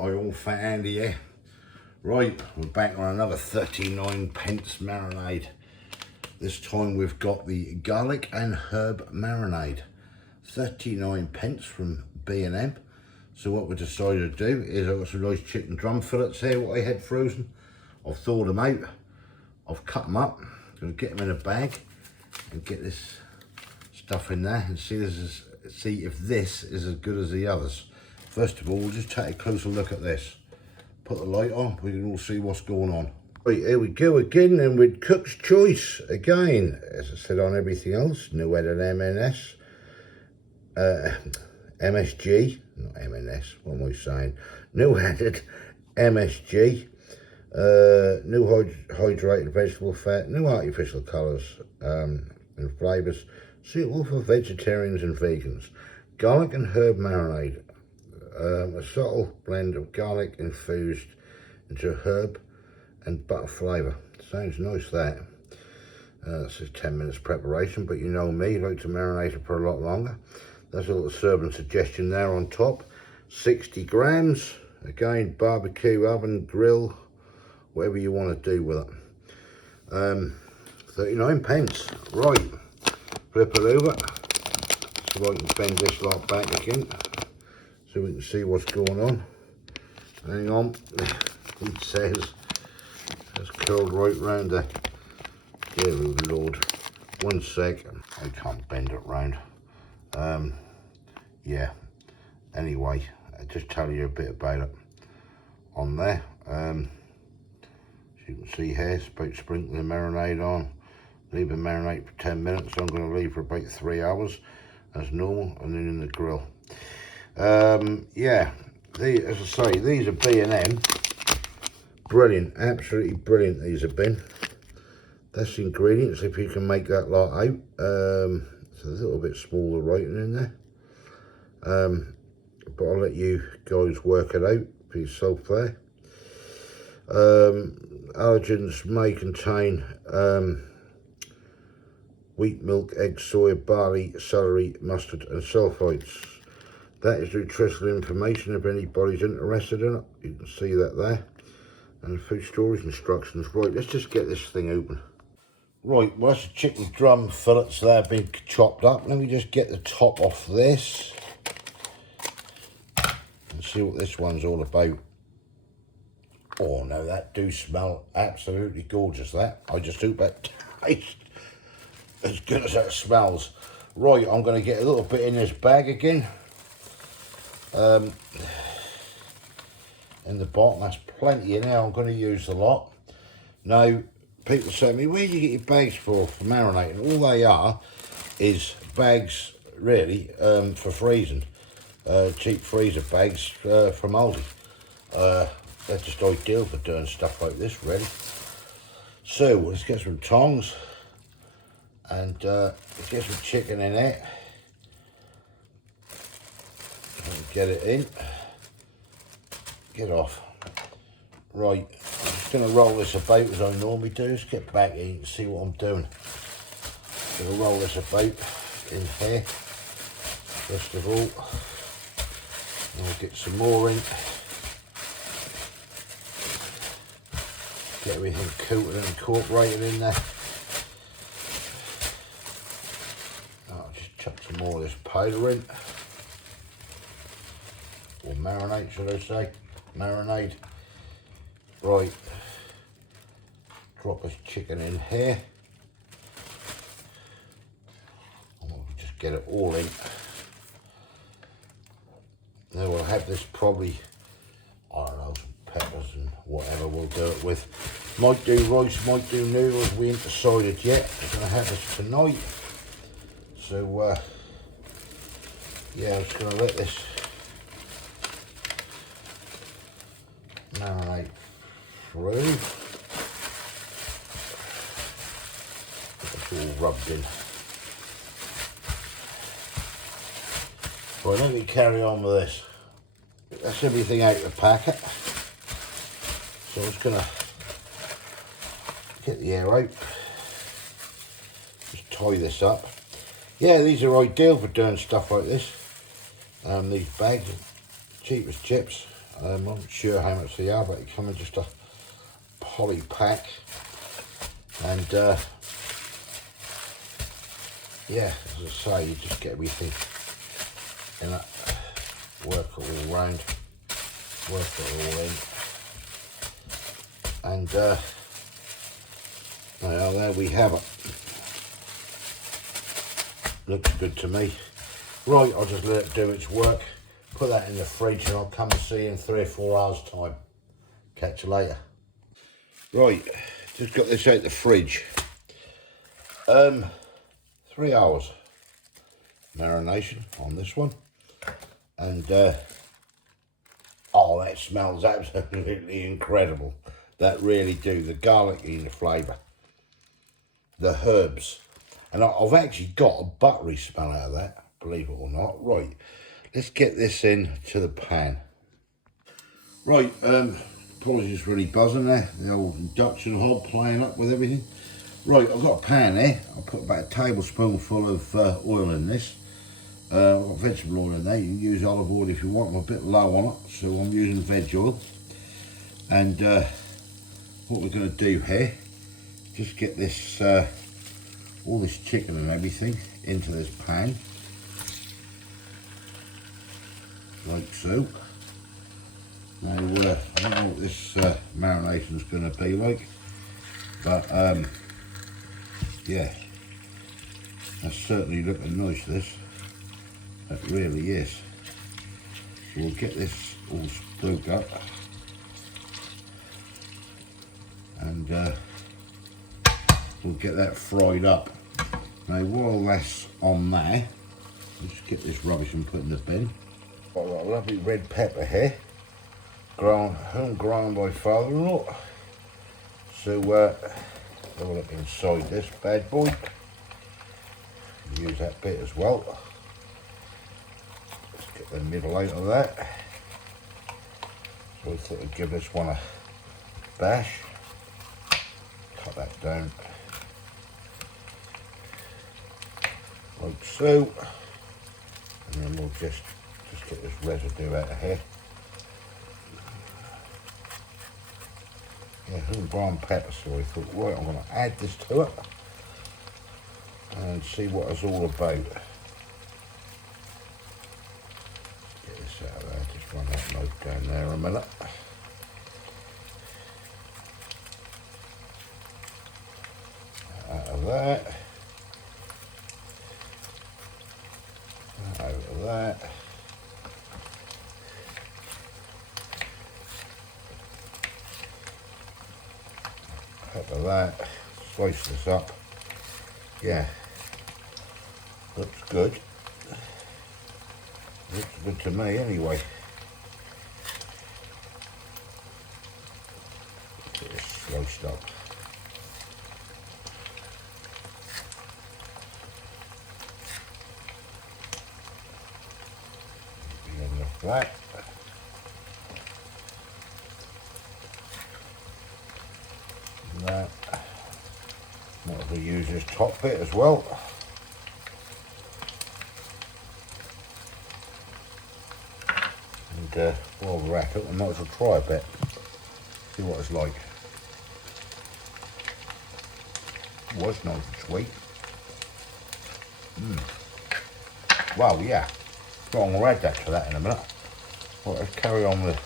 Hi all, Fat Andy here. Right, we're back on another 39 pence marinade. This time we've got the garlic and herb marinade. 39 pence from B&M. So what we decided to do is I've got some nice chicken drum fillets here, what I had frozen. I've thawed them out. I've cut them up. I'm going to get them in a bag and get this stuff in there and see if this is as good as the others. First of all, we'll just take a closer look at this. Put the light on, we can all see what's going on. Right, here we go again, and with Cook's Choice again. As I said on everything else, no added MSG, not MNS, what am I saying? No added MSG, no hydrated vegetable fat, no artificial colours and flavours, suitable for vegetarians and vegans. Garlic and herb marinade. A subtle blend of garlic infused into herb and butter flavour. Sounds nice, that. This is 10 minutes preparation, but you know me, I like to marinate it for a lot longer. There's a little serving suggestion there on top. 60 grams. Again, barbecue, oven, grill, whatever you want to do with it. 39 pence. Right, flip it over so I can bend this lot back again, so we can see what's going on. Hang on, it says it's curled right round there. Dear Lord, 1 sec. I can't bend it round. Yeah, anyway, I'll just tell you a bit about it on there. As you can see here, it's about sprinkling the marinade on. Leave it marinate for 10 minutes. I'm going to leave for about 3 hours as normal, and then in the grill. Yeah, as I say, these are B&M. Brilliant, absolutely brilliant these have been. That's the ingredients, if you can make that lot out. It's a little bit smaller writing in there. But I'll let you guys work it out for yourself there. Allergens may contain wheat, milk, egg, soya, barley, celery, mustard and sulfites. That is nutritional information if anybody's interested in it. You can see that there. And the food storage instructions. Right, let's just get this thing open. Right, well, that's the chicken drum fillets there being chopped up. Let me just get the top off this and see what this one's all about. Oh no, that do smell absolutely gorgeous, that. I just hope that tastes as good as that smells. Right, I'm going to get a little bit in this bag again. In the bottom, that's plenty in there. I'm going to use a lot. Now, people say to me, where do you get your bags for marinating? All they are is bags, really, for freezing. Cheap freezer bags from Aldi. They're just ideal for doing stuff like this, really. So, let's get some tongs and get some chicken in it. Get it in. Get off. Right, I'm just going to roll this about as I normally do. Let's get back in and see what I'm doing. Going to roll this about in here first of all. And we'll get some more in. Get everything coated and incorporated in there. I'll just chuck some more of this powder in. Or marinade, should I say? Marinade. Right. Drop this chicken in here. And we'll just get it all in. Now we'll have this probably, I don't know, some peppers and whatever we'll do it with. Might do rice, might do noodles, we ain't decided yet. We're going to have this tonight. So, yeah, I'm just going to let this marinate through. It's all rubbed in. Right, let me carry on with this. That's everything out of the packet. So I'm just going to get the air out. Just tie this up. Yeah, these are ideal for doing stuff like this. These bags, cheap as chips. I'm not sure how much they are, but they come in just a poly pack. And yeah, as I say, you just get everything in that, work it all round, work it all in. And well, there we have it. Looks good to me. Right, I'll just let it do its work. Put that in the fridge and I'll come and see you in 3 or 4 hours time. Catch you later. Right, just got this out the fridge. 3 hours marination on this one. And oh, that smells absolutely incredible. That really do. The garlic in the flavour. The herbs. And I've actually got a buttery smell out of that, believe it or not. Right, let's get this in to the pan. Right, apologies for any buzzing there. The old induction hob playing up with everything. Right, I've got a pan here. I'll put about a tablespoonful of oil in this. I've got vegetable oil in there. You can use olive oil if you want. I'm a bit low on it, so I'm using veg oil. And what we're going to do here, just get this, all this chicken and everything into this pan, like so. Now, I don't know what this marination is going to be like, but yeah, that's certainly looking nice, this. That really is. So we'll get this all spooked up, and we'll get that fried up. Now, while that's on there, let's get this rubbish and put in the bin. Got a lovely red pepper here. Ground by father-in-law. So have a look inside this bad boy. Use that bit as well. Let's get the middle out of that. So I thought I'd give this one a bash. Cut that down like so, and then we'll just get this residue out of here. Yeah, some brown pepper, so I thought, right, I'm going to add this to it and see what it's all about. Get this out of there, just run that knife down there a minute. Out of that. Out of that. Pepper that, slice this up. Yeah, looks good. Looks good to me anyway. Get this sliced up. Enough that. That. Might as well use this top bit as well. And while we're at it, I might as well try a bit. See what it's like. It was nice and sweet. Well, yeah. Well, I'm going to add that to that in a minute. Right, let's carry on with.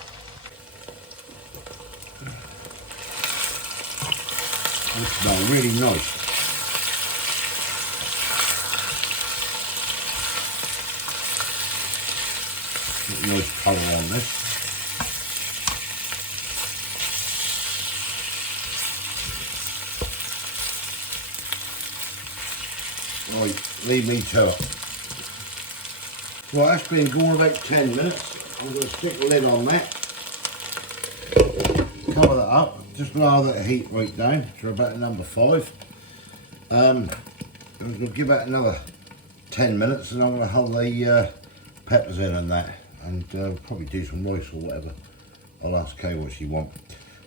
They smell really nice. Get a nice colour on this. Right, leave me to it. Right, that's been going about 10 minutes. I'm going to stick the lid on that. Cover that up. Just allow that heat right down to about number 5. I'm going to give that another 10 minutes and I'm going to hold the peppers in and that, and probably do some rice or whatever. I'll ask Kay what she wants.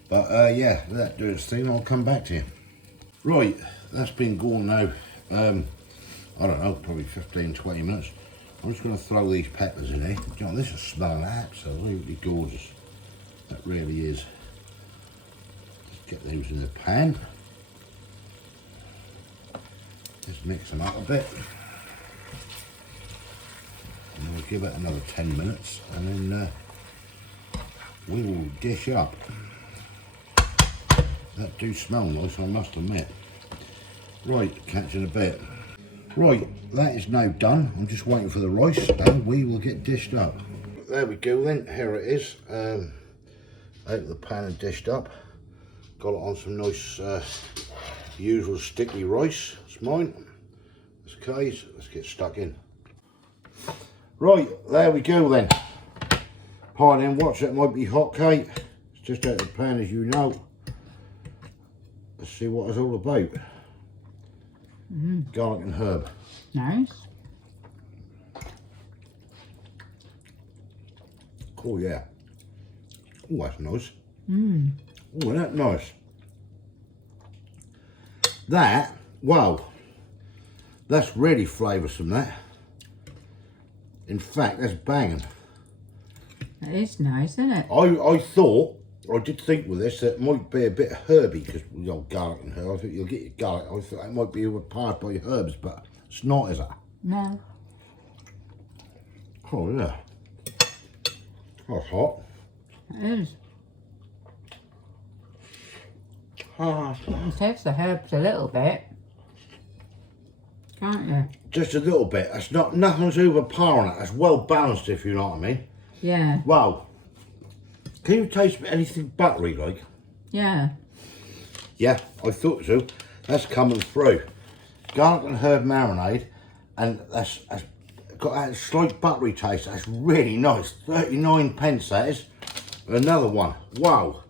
But yeah, let that do its thing. I'll come back to you. Right, that's been going now. I don't know, probably 15-20 minutes. I'm just going to throw these peppers in here. You know, this is smelling absolutely gorgeous. That really is. Just get those in the pan. Just mix them up a bit. And we'll give it another 10 minutes and then we will dish up. That do smell nice, I must admit. Right, catch in a bit. Right, that is now done. I'm just waiting for the rice and we will get dished up. There we go then, here it is. Out of the pan and dished up. Got it on some nice usual sticky rice. It's mine. It's Kay's. Let's get stuck in. Right, there we go then. Pardon, watch, that might be hot, Kate. It's just out of the pan, as you know. Let's see what it's all about. Garlic and herb. Nice. Oh yeah. Oh, that's nice. Oh, isn't that nice? That, wow. That's really flavoursome, that. In fact, that's banging. It is nice, isn't it? I did think with this that it might be a bit herby because you know, garlic and herb. I think you'll get your garlic. I thought it might be overpowered by herbs, but it's not, is it? No. Oh yeah. That's hot. It is. You taste the herbs a little bit, can't you? Just a little bit. That's not, nothing's overpowering it. That's well balanced, if you know what I mean. Yeah. Wow. Can you taste anything buttery like? Yeah. Yeah, I thought so. That's coming through. Garlic and herb marinade, and that's got that slight buttery taste. That's really nice. 39p that is. Another one. Wow.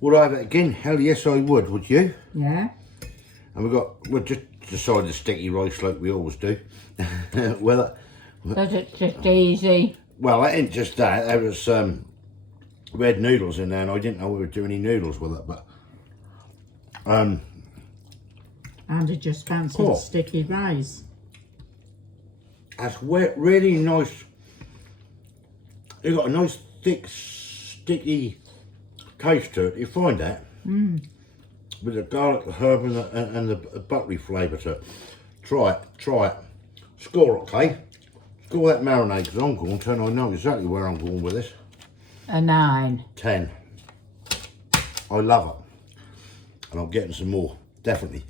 Would I have it again? Hell yes I would you? Yeah. And we've just decided to sticky rice like we always do. Well, Because it's just easy. well, that ain't just that. There was we had noodles in there, and I didn't know we were doing any noodles with it, but And it just fancied Cool. sticky rice. that's really nice. You got a nice thick, sticky taste to it. You find that with the garlic, the herb, and the buttery flavour to it. Try it. Score it, okay? Score that marinade because I'm going to, and I know exactly where I'm going with this. A 9. 10. I love it. And I'm getting some more, definitely.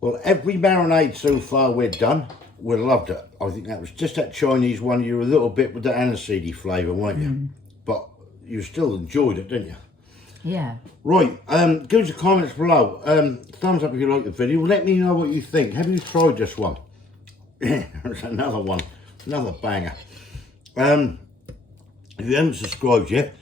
Well, every marinade so far we've done, we loved it. I think that was just that Chinese one. You were a little bit with the aniseedy flavour, weren't you? But you still enjoyed it, didn't you? Yeah. Right, give us your comments below. Thumbs up if you like the video. Let me know what you think. Have you tried this one? There's another one. Another banger. If you haven't subscribed yet,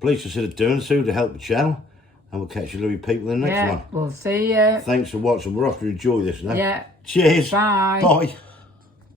please consider doing so to help the channel. And we'll catch you lovely people in the next one. We'll see you. Thanks for watching. We're off to enjoy this now. Yeah. Cheers. Bye. Bye.